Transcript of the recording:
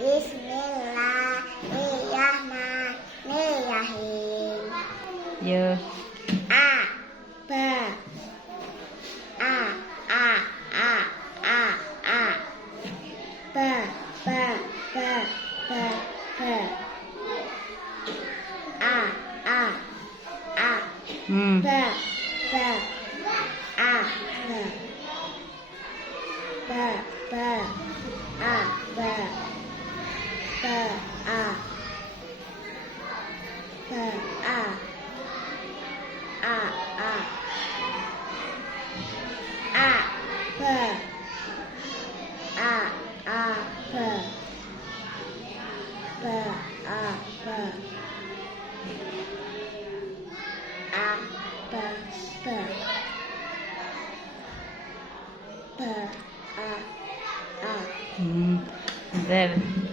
Bismillahirrahmanirrahim. Ya. A ba a a a a a ba ba ba ba ba a a a ba ba a ba ba ba a ba ba a ba a a a a ba a a ba ba a ba a ba ba ba a a Deve.